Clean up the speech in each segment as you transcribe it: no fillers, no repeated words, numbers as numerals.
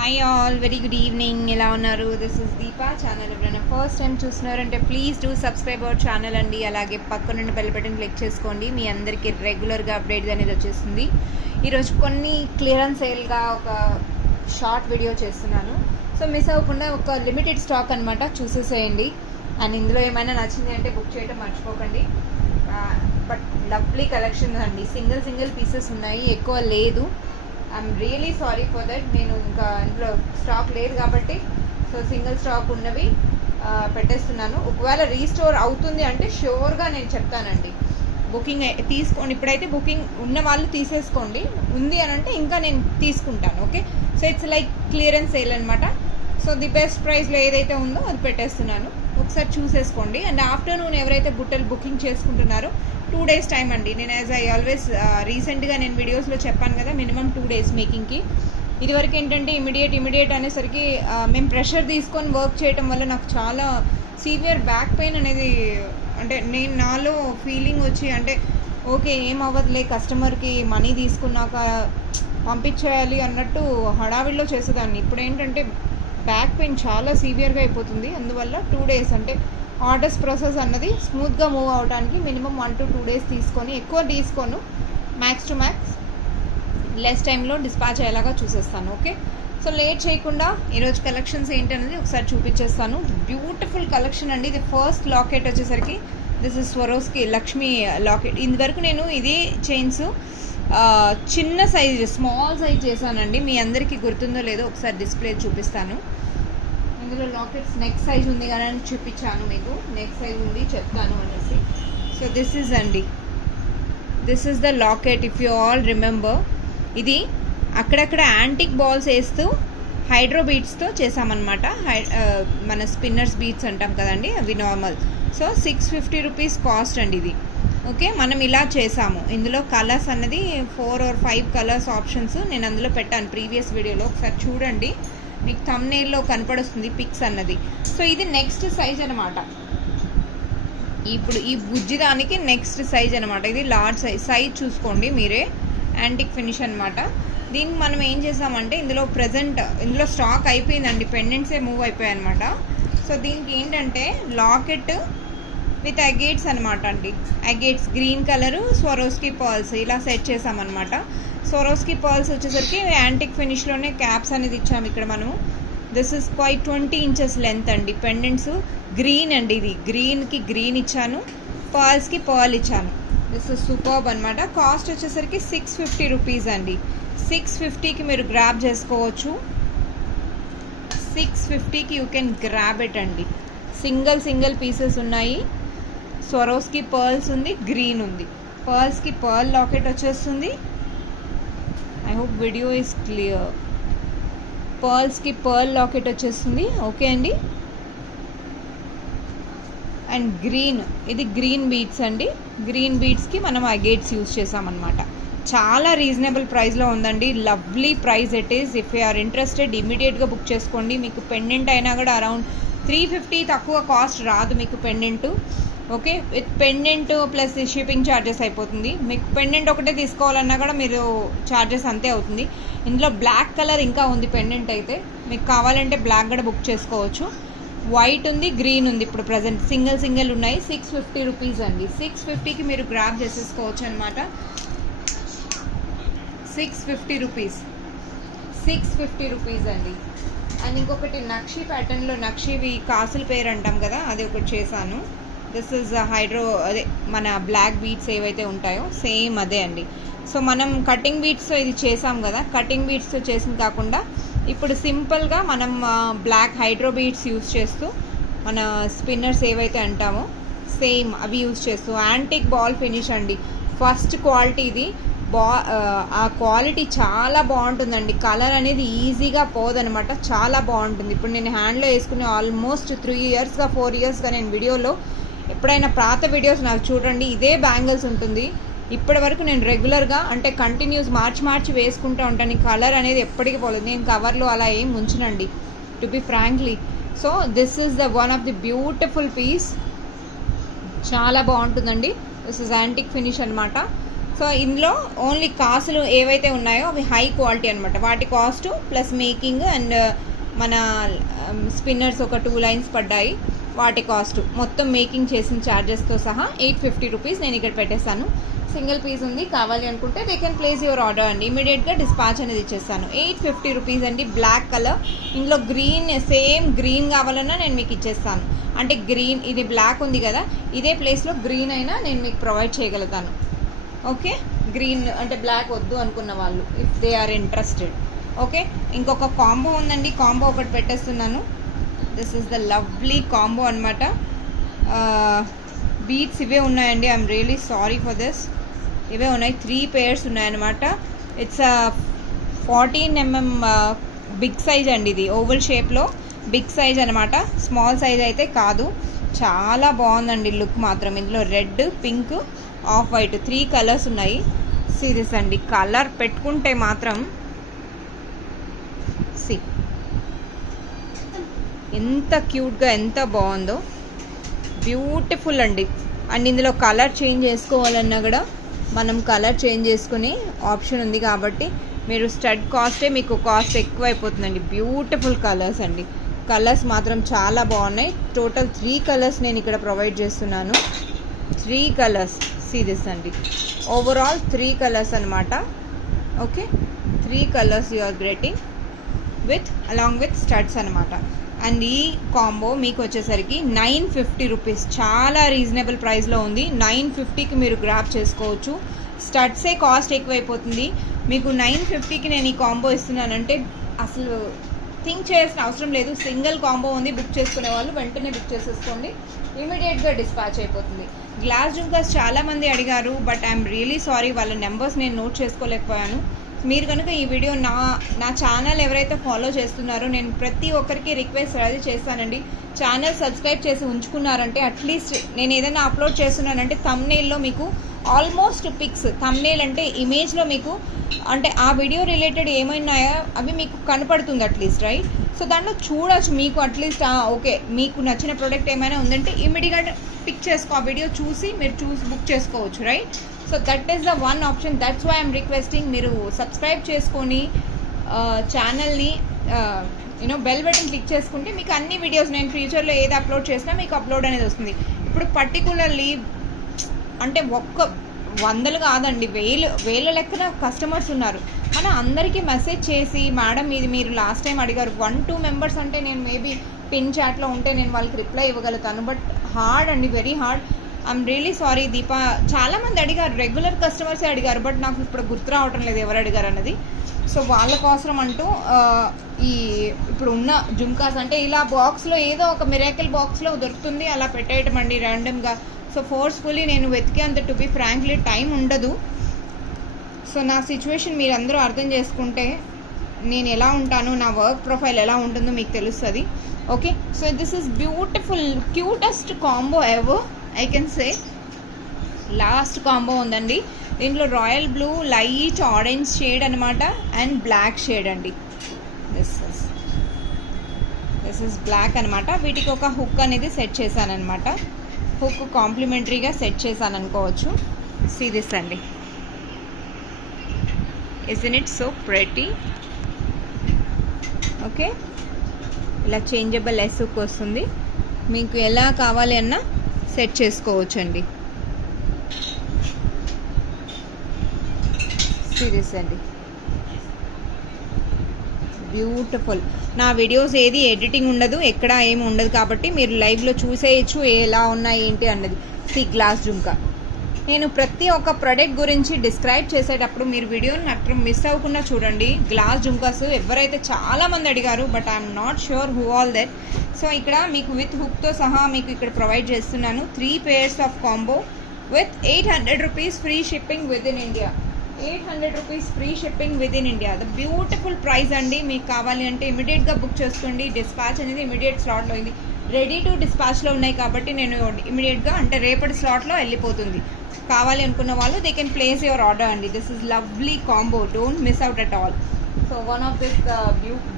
Hi all, very good evening. ఎలా ఉన్నారు? This is Deepa. Channel ఎవరైనా ఫస్ట్ టైం చూస్తున్నారంటే please do subscribe our channel అండి. అలాగే పక్కనున్న బెల్ బటన్ క్లిక్ చేసుకోండి. మీ అందరికీ రెగ్యులర్గా అప్డేట్స్ అనేది వచ్చేస్తుంది. ఈరోజు కొన్ని క్లియరెన్స్ సేల్గా ఒక షార్ట్ వీడియో చేస్తున్నాను. సో మిస్ అవ్వకుండా ఒక లిమిటెడ్ స్టాక్ అనమాట, చూసేసేయండి. అండ్ ఇందులో ఏమైనా నచ్చింది అంటే బుక్ చేయడం మర్చిపోకండి. బట్ లవ్లీ కలెక్షన్ అండి. సింగిల్ పీసెస్ ఉన్నాయి, ఎక్కువ లేదు. I'm really sorry for that. నేను ఇంకా ఇంట్లో స్టాక్ లేదు కాబట్టి సో సింగిల్ స్టాక్ ఉన్నవి పెట్టేస్తున్నాను. ఒకవేళ రీస్టోర్ అవుతుంది అంటే ష్యూర్గా నేను చెప్తానండి. బుకింగ్ తీసుకోండి. ఇప్పుడైతే బుకింగ్ ఉన్న వాళ్ళు తీసేసుకోండి. ఉంది అని అంటే ఇంకా నేను తీసుకుంటాను. Okay, so it's like clearance sale అనమాట. సో ది బెస్ట్ ప్రైస్లో ఏదైతే ఉందో అది పెట్టేస్తున్నాను, ఒకసారి చూసేసుకోండి. అండ్ ఆఫ్టర్నూన్ ఎవరైతే బుట్టలు బుకింగ్ చేసుకుంటున్నారో 2 days టైం అండి. నేను యాజ్ ఐ ఆల్వేస్ రీసెంట్గా నేను వీడియోస్లో చెప్పాను కదా, మినిమం 2 days మేకింగ్కి. ఇదివరకు ఏంటంటే ఇమీడియట్ అనేసరికి మేము ప్రెషర్ తీసుకొని వర్క్ చేయడం వల్ల నాకు చాలా సీవియర్ బ్యాక్ పెయిన్ అనేది, అంటే నేను నాలో ఫీలింగ్ వచ్చి, అంటే ఓకే ఏం అవ్వదులే, కస్టమర్కి మనీ తీసుకున్నాక పంపించేయాలి అన్నట్టు హడావిడిలో చేసేదాన్ని. ఇప్పుడు ఏంటంటే బ్యాక్ పెయిన్ చాలా సీవియర్గా అయిపోతుంది. అందువల్ల 2 days అంటే ఆర్డర్స్ ప్రాసెస్ అన్నది స్మూత్గా మూవ్ అవడానికి మినిమం 1 to 2 days తీసుకొని, ఎక్కువ తీసుకోను, మ్యాక్స్ టు మ్యాక్స్ లెస్ టైంలో డిస్పాచ్ అయ్యేలాగా చూసేస్తాను. ఓకే, సో లేట్ చేయకుండా ఈరోజు కలెక్షన్స్ ఏంటనేది ఒకసారి చూపించేస్తాను. బ్యూటిఫుల్ కలెక్షన్ అండి. ఇది ఫస్ట్ లాకెట్ వచ్చేసరికి this is Swarovski Lakshmi locket. ఇంతవరకు నేను ఇది చైన్స్ చిన్న సైజ్, స్మాల్ సైజ్ చేశానండి. మీ అందరికీ గుర్తుందో లేదో ఒకసారి డిస్ప్లే చూపిస్తాను. ఇందులో లాకెట్స్ నెక్ సైజ్ ఉంది కానీ చూపించాను మీకు, నెక్ సైజ్ ఉంది చెప్తాను అనేసి. సో దిస్ ఈజ్ అండి, this is the locket. If you all remember, ఇది అక్కడక్కడ యాంటిక్ బాల్స్ వేస్తూ హైడ్రో బీట్స్తో చేసామన్నమాట. మన స్పిన్నర్స్ బీట్స్ అంటాం కదండి, అవి నార్మల్. సో 650 రూపీస్ కాస్ట్ అండి ఇది. ఓకే, మనం ఇలా చేసాము. ఇందులో కలర్స్ అన్నది 4 or 5 కలర్స్ ఆప్షన్స్ నేను అందులో పెట్టాను ప్రీవియస్ వీడియోలో, ఒకసారి చూడండి. మీకు థంబ్నెయిల్లో కనపడుస్తుంది పిక్స్ అన్నది. సో ఇది నెక్స్ట్ సైజ్ అనమాట. ఇప్పుడు ఈ బుజ్జి దానికి నెక్స్ట్ సైజ్ అనమాట. ఇది లార్జ్ సైజ్ చూసుకోండి మీరే. యాంటిక్ ఫినిష్ అనమాట. దీనికి మనం ఏం చేసామంటే ఇందులో స్టాక్ అయిపోయిందండి, పెండెంట్సే మూవ్ అయిపోయాయి అనమాట. సో దీనికి ఏంటంటే లాకెట్ విత్ అగేట్స్ అనమాట అండి. అగేట్స్ గ్రీన్ కలరు, స్వరోస్కి పర్ల్స్ ఇలా సెట్ చేసామన్నమాట. స్వరోస్కి పర్ల్స్ వచ్చేసరికి యాంటిక్ ఫినిష్లోనే క్యాప్స్ అనేది ఇచ్చాము ఇక్కడ మనము. This is quite 20 inches length అండి. పెండెంట్స్ గ్రీన్ అండి, ఇది గ్రీన్కి గ్రీన్ ఇచ్చాను, పర్ల్స్కి పర్ల్ ఇచ్చాను. దిస్ ఇస్ సూపర్బ్ అనమాట. కాస్ట్ వచ్చేసరికి 650 రూపీస్ అండి. 650కి మీరు గ్రాబ్ చేసుకోవచ్చు. 650కి యూ కెన్ గ్రాబ్ ఇట్ అండి. సింగిల్ పీసెస్ ఉన్నాయి. స్వరోస్కి పర్ల్స్ ఉంది, గ్రీన్ ఉంది. పర్ల్స్కి పర్ల్ లాకెట్ వచ్చేస్తుంది. I hope video is clear. పర్ల్స్కి పర్ల్ లాకెట్ వచ్చేస్తుంది. ఓకే అండి. అండ్ గ్రీన్, ఇది గ్రీన్ బీడ్స్ అండి. గ్రీన్ బీడ్స్కి మనం అగేట్స్ యూజ్ చేసామన్నమాట. చాలా రీజనబుల్ ప్రైస్లో ఉందండి. Lovely price it is. If you are interested ఇమీడియట్గా బుక్ చేసుకోండి. మీకు పెండెంట్ అయినా కూడా అరౌండ్ 350 తక్కువ కాస్ట్ రాదు మీకు pendant. Okay, with pendant plus shipping charges అయిపోతుంది. మీకు పెండెంట్ ఒకటే తీసుకోవాలన్నా కూడా మీరు ఛార్జెస్ అంతే అవుతుంది. ఇందులో బ్లాక్ కలర్ ఇంకా ఉంది పెండెంట్ అయితే, మీకు కావాలంటే బ్లాక్ కూడా బుక్ చేసుకోవచ్చు. వైట్ ఉంది, గ్రీన్ ఉంది. ఇప్పుడు ప్రజెంట్ సింగిల్ ఉన్నాయి. 650 రూపీస్ అండి. 650కి మీరు గ్రాబ్ చేసేసుకోవచ్చు అనమాట. 650 రూపీస్, 650 రూపీస్ అండి. అండ్ ఇంకొకటి నక్షి ప్యాటర్న్లో, నక్షివి కాసుల పేరు అంటాం కదా, అది ఒకటి చేశాను. దిస్ ఇస్ హైడ్రో, అదే మన బ్లాక్ బీట్స్ ఏవైతే ఉంటాయో సేమ్ అదే అండి. సో మనం కటింగ్ బీట్స్తో ఇది చేసాం కదా, కటింగ్ బీట్స్తో చేసింది కాకుండా ఇప్పుడు సింపుల్గా మనం బ్లాక్ హైడ్రో బీట్స్ యూజ్ చేస్తూ మన స్పిన్నర్స్ ఏవైతే అంటామో సేమ్ అవి యూజ్ చేస్తూ యాంటిక్ బాల్ ఫినిష్ అండి. ఫస్ట్ క్వాలిటీ ఇది. ఆ క్వాలిటీ చాలా బాగుంటుందండి. కలర్ అనేది ఈజీగా పోదనమాట, చాలా బాగుంటుంది. ఇప్పుడు నేను హ్యాండ్లో వేసుకుని ఆల్మోస్ట్ 3 yearsగా 4 yearsగా నేను వీడియోలో ఎప్పుడైనా పాత వీడియోస్ నాకు చూడండి, ఇదే బ్యాంగిల్స్ ఉంటుంది. ఇప్పటి వరకు నేను రెగ్యులర్గా అంటే కంటిన్యూస్ మార్చి వేసుకుంటూ ఉంటాను. ఈ కలర్ అనేది ఎప్పటికీ పోలేదు. నేను కవర్లో అలా ఏం ఉంచునండి, to be frankly. So this is the one of the beautiful piece. చాలా బాగుంటుందండి. దిస్ ఇస్ యాంటిక్ ఫినిష్ అనమాట. సో ఇందులో ఓన్లీ కాసులు ఏవైతే ఉన్నాయో అవి హై క్వాలిటీ అనమాట. వాటి కాస్ట్ ప్లస్ మేకింగ్ అండ్ మన స్పిన్నర్స్ ఒక 2 లైన్స్ పడ్డాయి, వాటి కాస్ట్ మొత్తం మేకింగ్ చేసిన ఛార్జెస్తో సహా 850 రూపీస్ నేను ఇక్కడ పెట్టేస్తాను. సింగిల్ పీస్ ఉంది, కావాలి అనుకుంటే they can place your order అండి. ఇమీడియట్గా డిస్పాచ్ అనేది ఇచ్చేస్తాను. 850 రూపీస్ అండి. బ్లాక్ కలర్, ఇందులో గ్రీన్, సేమ్ గ్రీన్ కావాలన్నా నేను మీకు ఇచ్చేస్తాను. అంటే గ్రీన్, ఇది బ్లాక్ ఉంది కదా, ఇదే ప్లేస్లో గ్రీన్ అయినా నేను మీకు ప్రొవైడ్ చేయగలుగుతాను. ఓకే, గ్రీన్ అంటే బ్లాక్ వద్దు అనుకున్న వాళ్ళు if they are interested. Okay, ఇంకొక కాంబో ఉందండి, కాంబో ఒకటి పెట్టేస్తున్నాను. This is the lovely combo అనమాట. బీట్స్ ఇవే ఉన్నాయండి. I'm really sorry for this. ఇవే ఉన్నాయి, 3 pairs ఉన్నాయన్నమాట. ఇట్స్ 14 mm బిగ్ సైజ్ అండి. ఇది ఓవల్ షేప్లో బిగ్ సైజ్ అనమాట, స్మాల్ సైజ్ అయితే కాదు. చాలా బాగుందండి లుక్ మాత్రం. ఇందులో red, pink, off white 3 colours ఉన్నాయి. సీరియస్ అండి, కలర్ పెట్టుకుంటే మాత్రం ఎంత క్యూట్గా ఎంత బాగుందో, బ్యూటిఫుల్ అండి. అండ్ ఇందులో కలర్ చేంజ్ చేసుకోవాలన్నా కూడా మనం కలర్ చేంజ్ చేసుకునే ఆప్షన్ ఉంది కాబట్టి మీరు స్టడ్ కాస్టే మీకు కాస్ట్ ఎక్కువ అయిపోతుందండి. బ్యూటిఫుల్ కలర్స్ అండి, కలర్స్ మాత్రం చాలా బాగున్నాయి. టోటల్ 3 కలర్స్ నేను ఇక్కడ ప్రొవైడ్ చేస్తున్నాను. 3 కలర్స్ సీరియస్ అండి, ఓవరాల్ 3 కలర్స్ అనమాట. Okay, 3 colours you are getting with along with studs అనమాట. అండ్ ఈ కాంబో మీకు వచ్చేసరికి 950 రూపీస్, చాలా రీజనబుల్ ప్రైస్లో ఉంది. 950కి మీరు గ్రాప్ చేసుకోవచ్చు. స్టడ్సే కాస్ట్ ఎక్కువైపోతుంది. మీకు 950కి నేను ఈ కాంబో ఇస్తున్నానంటే అసలు థింక్ చేయాల్సిన అవసరం లేదు. సింగిల్ కాంబో ఉంది, బుక్ చేసుకునే వాళ్ళు వెంటనే బుక్ చేసేసుకోండి, ఇమీడియట్గా డిస్పాచ్ అయిపోతుంది. గ్లాస్ జుంకాస్ చాలామంది అడిగారు, బట్ ఐఎమ్ రియలీ సారీ, వాళ్ళ నెంబర్స్ నేను నోట్ చేసుకోలేకపోయాను. మీరు కనుక ఈ వీడియో నా ఛానల్ ఎవరైతే ఫాలో చేస్తున్నారో నేను ప్రతి ఒక్కరికి రిక్వెస్ట్ అది చేస్తానండి, ఛానల్ సబ్స్క్రైబ్ చేసి ఉంచుకున్నారంటే అట్లీస్ట్ నేను ఏదైనా అప్లోడ్ చేస్తున్నానంటే థంబ్నెయిల్లో మీకు ఆల్మోస్ట్ పిక్స్, థంబ్నెయిల్ అంటే ఇమేజ్లో మీకు అంటే ఆ వీడియో రిలేటెడ్ ఏమైనాయో అవి మీకు కనపడుతుంది అట్లీస్ట్, రైట్? సో దాంట్లో చూడొచ్చు మీకు అట్లీస్ట్ ఓకే మీకు నచ్చిన ప్రోడక్ట్ ఏమైనా ఉందంటే ఇమీడియట్గా పిక్ చేసుకో, ఆ వీడియో చూసి మీరు బుక్ చేసుకోవచ్చు, right? So that is the one option. That's why I'm requesting, మీరు సబ్స్క్రైబ్ చేసుకొని ఛానల్ని బెల్ బటన్ క్లిక్ చేసుకుంటే మీకు అన్ని వీడియోస్ నేను ఫ్యూచర్లో ఏది అప్లోడ్ చేసినా మీకు అప్లోడ్ అనేది వస్తుంది. ఇప్పుడు పర్టికులర్లీ అంటే వందలు కాదండి, వేల లెక్కన కస్టమర్స్ ఉన్నారు. మన అందరికీ మెసేజ్ చేసి మేడం ఇది మీరు లాస్ట్ టైం అడిగారు 1-2 మెంబర్స్ అంటే నేను మేబీ పిన్ చాట్లో ఉంటే నేను వాళ్ళకి రిప్లై ఇవ్వగలుగుతాను. బట్ హార్డ్ అండి, very hard. I'm really sorry Deepa, చాలామంది అడిగారు, రెగ్యులర్ కస్టమర్సే అడిగారు, బట్ నాకు ఇప్పుడు గుర్తు రావటం లేదు ఎవరు అడిగారు అన్నది. సో వాళ్ళ కోసం అంటూ ఈ ఇప్పుడు ఉన్న జుమ్కాస్ అంటే ఇలా బాక్స్లో ఏదో ఒక మిరాకిల్ బాక్స్లో దొరుకుతుంది, అలా పెట్టేయటం అండి ర్యాండమ్గా. సో ఫోర్స్ఫుల్లీ నేను వెతికేంత టు బి ఫ్రాంక్లీ టైం ఉండదు. సో నా సిచ్యువేషన్ మీరు అందరూ అర్థం చేసుకుంటే నేను ఎలా ఉంటానో, నా వర్క్ ప్రొఫైల్ ఎలా ఉంటుందో మీకు తెలుస్తుంది. Okay, so this is beautiful cutest combo ever I can say. Last combo ఉందండి, దీంట్లో royal blue, light orange shade అనమాట అండ్ బ్లాక్ షేడ్ అండి. దిస్ ఇస్ బ్లాక్ అనమాట. వీటికి ఒక హుక్ అనేది సెట్ చేశాను అనమాట. హుక్ కాంప్లిమెంటరీగా సెట్ చేశాను అనుకోవచ్చు. సీ దిస్ అండి, ఇస్n't it so pretty? ఓకే, ఇలా చేంజబుల్ ఎస్ హుక్ వస్తుంది, మీకు ఎలా కావాలి అన్నా సెట్ చేసుకోవచ్చు అండి. సీరియస్ అండి, బ్యూటిఫుల్. నా వీడియోస్ ఏది ఎడిటింగ్ ఉండదు, ఎక్కడ ఏమి ఉండదు కాబట్టి మీరు లైవ్లో చూసేయచ్చు ఎలా ఉన్నాయి ఏంటి అన్నది. సి గ్లాస్ జుంకా, నేను ప్రతి ఒక్క ప్రోడక్ట్ గురించి డిస్క్రైబ్ చేసేటప్పుడు మీరు వీడియోని మాత్రం మిస్ అవ్వకుండా చూడండి. గ్లాస్ జుంకాస్ ఎవరైతే చాలామంది అడిగారు, but I'm not sure who all that. So ఇక్కడ మీకు విత్ హుక్తో సహా మీకు ఇక్కడ ప్రొవైడ్ చేస్తున్నాను. 3 pairs of combo with 800 rupees free shipping with in India. 800 rupees free shipping with in India. The beautiful price అండి. మీకు కావాలి అంటే ఇమీడియట్గా బుక్ చేసుకోండి. డిస్పాచ్ అనేది ఇమీడియట్ స్లాట్లో అయింది, రెడీ టు డిస్పాచ్లో ఉన్నాయి కాబట్టి నేను ఇమీడియట్గా అంటే రేపటి స్లాట్లో వెళ్ళిపోతుంది. కావాలి అనుకున్న వాళ్ళు they can place your order అండి. This is lovely combo, don't miss out at all. So one of this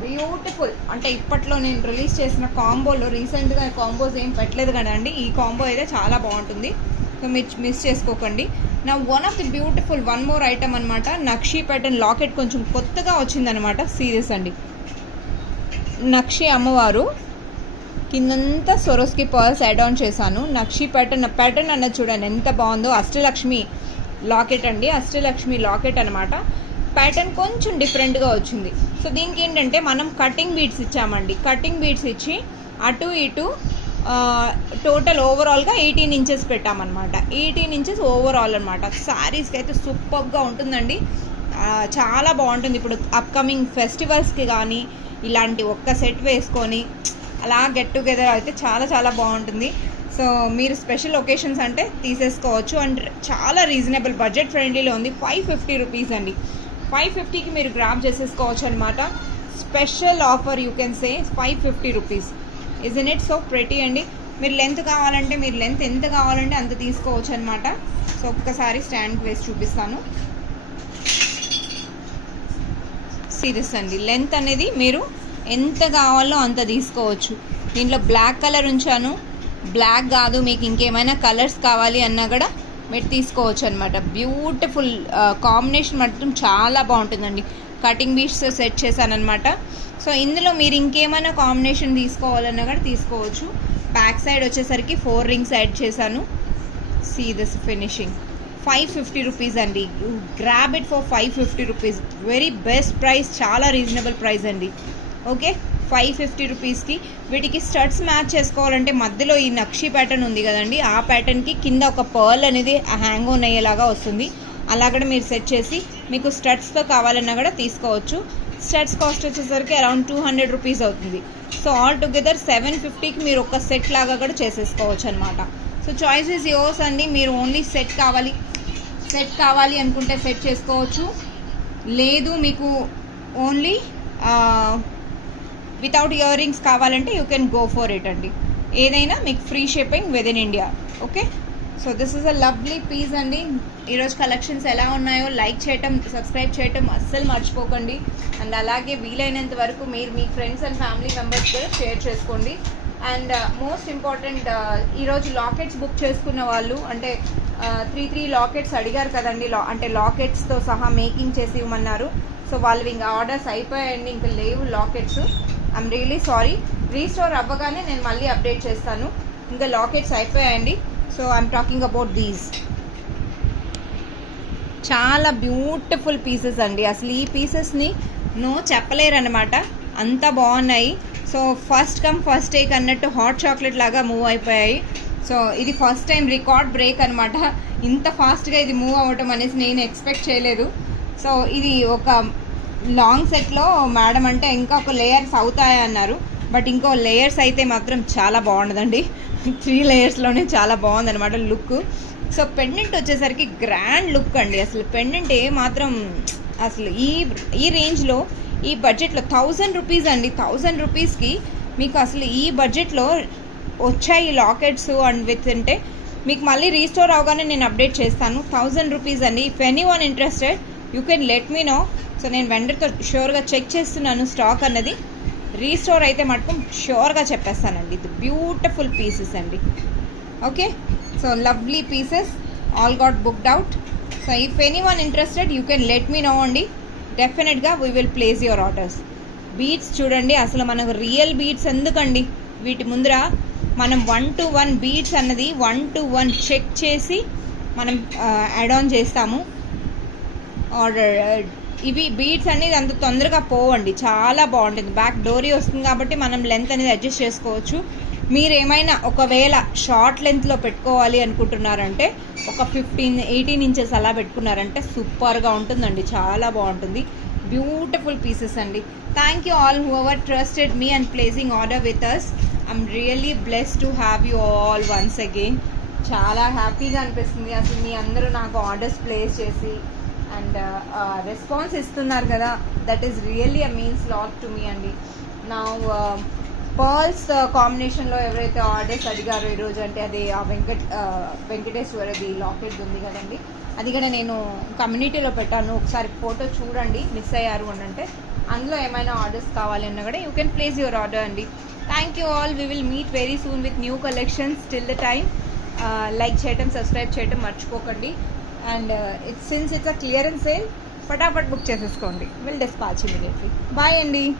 beautiful అంటే ఇప్పట్లో నేను రిలీజ్ చేసిన కాంబోలో రీసెంట్గా కాంబోస్ ఏం పెట్టలేదు కదండి, ఈ కాంబో అయితే చాలా బాగుంటుంది. సో మీరు మిస్ చేసుకోకండి. నా one of the beautiful one more item అనమాట, నక్షి ప్యాటర్న్ లాకెట్ కొంచెం కొత్తగా వచ్చిందనమాట. సీరియస్ అండి, నక్షి అమ్మవారు కిందంతా సొరోస్కి పర్ల్స్ యాడ్ ఆన్ చేశాను. నక్షి ప్యాటర్న్ అన్నది చూడండి ఎంత బాగుందో. అష్టలక్ష్మి లాకెట్ అండి, అష్టలక్ష్మి లాకెట్ అనమాట. ప్యాటర్న్ కొంచెం డిఫరెంట్గా వచ్చింది. సో దీనికి ఏంటంటే మనం కటింగ్ బీడ్స్ ఇచ్చామండి. కటింగ్ బీడ్స్ ఇచ్చి అటు ఇటు టోటల్ ఓవరాల్గా 18 ఇంచెస్ పెట్టామన్నమాట. 18 ఇంచెస్ ఓవరాల్ అనమాట. శారీస్కి అయితే సూపర్గా ఉంటుందండి, చాలా బాగుంటుంది. ఇప్పుడు అప్కమింగ్ ఫెస్టివల్స్కి కానీ ఇలాంటి ఒక్క సెట్ వేసుకొని అలా గెట్ టుగెదర్ అయితే చాలా చాలా బాగుంటుంది. సో మీరు స్పెషల్ ఒకేషన్స్ అంటే తీసేసుకోవచ్చు. అండ్ చాలా రీజనబుల్ బడ్జెట్ ఫ్రెండ్లీలో ఉంది. 550 రూపీస్ అండి. 550కి మీరు గ్రాప్ చేసేసుకోవచ్చు అనమాట. Special offer you can say 550 rupees. Isn't it so pretty అండి. మీరు లెంత్ కావాలంటే మీరు లెంత్ ఎంత కావాలంటే అంత తీసుకోవచ్చు అనమాట. సో ఒక్కసారి స్టాండ్కి వేసి చూపిస్తాను. సీరియస్ అండి, లెంత్ అనేది మీరు ఎంత కావాలో అంత తీసుకోవచ్చు. దీంట్లో బ్లాక్ కలర్ ఉంచాను, బ్లాక్ కాదు మీకు ఇంకేమైనా కలర్స్ కావాలి అన్నా కూడా మీరు తీసుకోవచ్చు అనమాట. బ్యూటిఫుల్ కాంబినేషన్ మాత్రం చాలా బాగుంటుందండి. కటింగ్ బీడ్స్ సెట్ చేశాను అనమాట. సో ఇందులో మీరు ఇంకేమైనా కాంబినేషన్ తీసుకోవాలన్నా కూడా తీసుకోవచ్చు. బ్యాక్ సైడ్ వచ్చేసరికి 4 రింగ్స్ యాడ్ చేశాను. See this finishing. 550 రూపీస్ అండి. Grab it for 550 rupees. Very best price, చాలా రీజనబుల్ ప్రైస్ అండి. ఓకే, 550 రూపీస్కి వీటికి స్టడ్స్ మ్యాచ్ చేసుకోవాలంటే మధ్యలో ఈ నక్షి ప్యాటర్న్ ఉంది కదండి, ఆ ప్యాటర్న్కి కింద ఒక పర్ల్ అనేది హ్యాంగ్ ఆన్ అయ్యేలాగా వస్తుంది. అలా కూడా మీరు సెట్ చేసి మీకు స్టడ్స్తో కావాలన్నా కూడా తీసుకోవచ్చు. స్టడ్స్ కాస్ట్ వచ్చేసరికి అరౌండ్ 200 రూపీస్ అవుతుంది. సో ఆల్ టుగెదర్ 750కి మీరు ఒక సెట్ లాగా కూడా చేసేసుకోవచ్చు అనమాట. సో చాయిస్ ఈజ్ యోర్స్ అండి. మీరు ఓన్లీ సెట్ కావాలి అనుకుంటే సెట్ చేసుకోవచ్చు. లేదు మీకు ఓన్లీ వితౌట్ ఇయర్ రింగ్స్ కావాలంటే you can go for it అండి. ఏదైనా మీకు free shipping within India. Okay, so this is a lovely piece అండి. ఈరోజు కలెక్షన్స్ ఎలా ఉన్నాయో లైక్ చేయటం, సబ్స్క్రైబ్ చేయటం అస్సలు మర్చిపోకండి. అండ్ అలాగే వీలైనంత వరకు మీరు మీ ఫ్రెండ్స్ అండ్ ఫ్యామిలీ మెంబర్స్ కూడా షేర్ చేసుకోండి. అండ్ మోస్ట్ ఇంపార్టెంట్, ఈరోజు లాకెట్స్ బుక్ చేసుకున్న వాళ్ళు అంటే 3 లాకెట్స్ అడిగారు కదండి, అంటే లాకెట్స్తో సహా మేకింగ్ చేసి ఇవ్వమన్నారు. సో వాళ్ళు ఇంకా ఆర్డర్స్ అయిపోయాయండి, ఇంకా లేవు lockets. I'm really sorry. Restore అవ్వగానే నేను మళ్ళీ అప్డేట్ చేస్తాను. ఇంకా లాకెట్స్ అయిపోయాయండి. So I'm talking about these. చాలా బ్యూటిఫుల్ పీసెస్ అండి. అసలు ఈ పీసెస్ని చెప్పలేరు అనమాట, అంత బాగున్నాయి. So first come first take అన్నట్టు హాట్ చాక్లెట్ లాగా మూవ్ అయిపోయాయి. సో ఇది ఫస్ట్ టైం రికార్డ్ బ్రేక్ అనమాట. ఇంత ఫాస్ట్గా ఇది మూవ్ అవ్వటం అనేసి నేను ఎక్స్పెక్ట్ చేయలేదు. సో ఇది ఒక లాంగ్ సెట్లో మేడం అంటే ఇంకా ఒక లేయర్స్ అవుతాయి అన్నారు, బట్ ఇంకో లేయర్స్ అయితే మాత్రం చాలా బాగుండదండి. 3 లేయర్స్లోనే చాలా బాగుందన్నమాట లుక్. సో పెండెంట్ వచ్చేసరికి గ్రాండ్ లుక్ అండి. అసలు పెండెంట్ మాత్రం అసలు ఈ రేంజ్లో ఈ బడ్జెట్లో 1000 రూపీస్ అండి. 1000 రూపీస్కి మీకు అసలు ఈ బడ్జెట్లో వచ్చాయి లాకెట్స్ అండ్ విత్ అంటే మీకు మళ్ళీ రీస్టోర్ అవగానే నేను అప్డేట్ చేస్తాను. 1000 రూపీస్ అండి. If anyone interested you can let me know. So నేను వెండర్తో షూర్గా చెక్ చేస్తున్నాను స్టాక్ అన్నది. రీస్టోర్ అయితే మటుకు షూర్గా చెప్పేస్తానండి. ఇది బ్యూటిఫుల్ పీసెస్ అండి. Okay, so lovely pieces all got booked out. So if anyone interested you can let me know అండి. డెఫినెట్గా we will place your orders. Beads చూడండి, అసలు మనకు రియల్ బీడ్స్ ఎందుకండి, వీటి ముందర మనం 1 to 1 బీడ్స్ అన్నది 1 to 1 చెక్ చేసి మనం యాడ్ ఆన్ చేస్తాము. ఆర్డర్ ఇవి బీడ్స్ అనేది అంత తొందరగా పోవండి, చాలా బాగుంటుంది. బ్యాక్ డోరీ వస్తుంది కాబట్టి మనం లెంత్ అనేది అడ్జస్ట్ చేసుకోవచ్చు. మీరు ఏమైనా ఒకవేళ షార్ట్ లెంత్లో పెట్టుకోవాలి అనుకుంటున్నారంటే ఒక 18 ఇంచెస్ అలా పెట్టుకున్నారంటే సూపర్గా ఉంటుందండి, చాలా బాగుంటుంది. బ్యూటిఫుల్ పీసెస్ అండి. Thank you all who ever trusted me and placing order with us. I'm really blessed to have you all once again. చాలా హ్యాపీగా అనిపిస్తుంది అసలు మీ అందరూ నాకు ఆర్డర్స్ ప్లేస్ చేసి అండ్ రెస్పాన్స్ ఇస్తున్నారు కదా, that is really a means lot to me అండి. నా పర్ల్స్ కాంబినేషన్లో ఎవరైతే ఆర్డర్స్ అడిగారో ఈరోజు అంటే అది ఆ వెంకటేశ్వరది లాకెట్ ఉంది కదండి, అది కూడా నేను కమ్యూనిటీలో పెట్టాను. ఒకసారి ఫోటో చూడండి, మిస్ అయ్యారు అని అంటే అందులో ఏమైనా ఆర్డర్స్ కావాలి అన్నా కూడా you can place your order అండి. Thank you all. We will meet very soon with new collections. Till the time like చేయటం, సబ్స్క్రైబ్ చేయటం మర్చిపోకండి. And since it's a clearance sale, ఫటాఫట్ బుక్ చేసేసుకోండి. Will dispatch immediately. బాయ్ అండి.